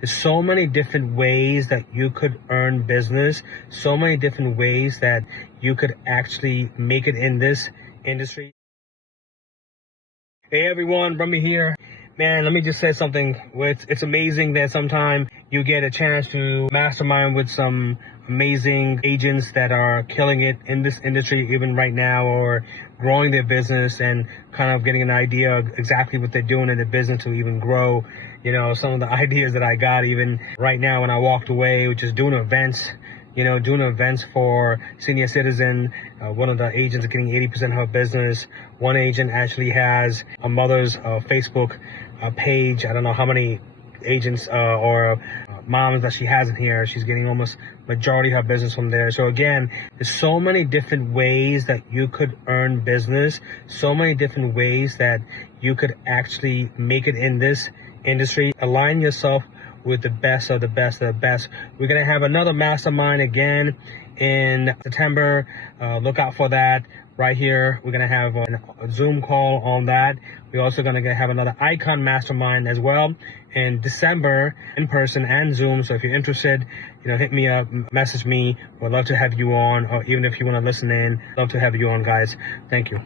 There's so many different ways that you could earn business, so many different ways that you could actually make it in this industry. Hey everyone, Brummy here. Man, let me just say something. It's amazing that sometimes you get a chance to mastermind with some amazing agents that are killing it in this industry even right now, or growing their business and kind of getting an idea of exactly what they're doing in the business to even grow. You know, some of the ideas that I got even right now when I walked away, which is doing events. Doing events for senior citizen. One of the agents is getting 80% of her business. One agent actually has a mother's Facebook page. I don't know how many agents or moms that she has in here. She's getting almost majority of her business from there. So again, there's so many different ways that you could earn business, so many different ways that you could actually make it in this industry. Align yourself with the best of the best of the best. We're going to have another mastermind again in September. Look out for that right here. We're going to have a Zoom call on that. We're also going to have another icon mastermind as well in December, in person and Zoom. So if you're interested, hit me up, message me. We'd love to have you on, or even if you want to listen in, love to have you on, guys. Thank you.